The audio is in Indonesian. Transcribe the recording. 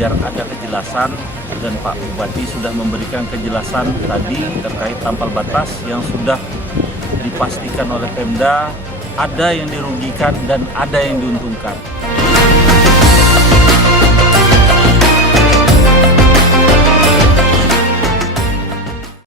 biar ada kejelasan, dan Pak Bupati sudah memberikan kejelasan tadi terkait tampal batas yang sudah dipastikan oleh Pemda ada yang dirugikan dan ada yang diuntungkan.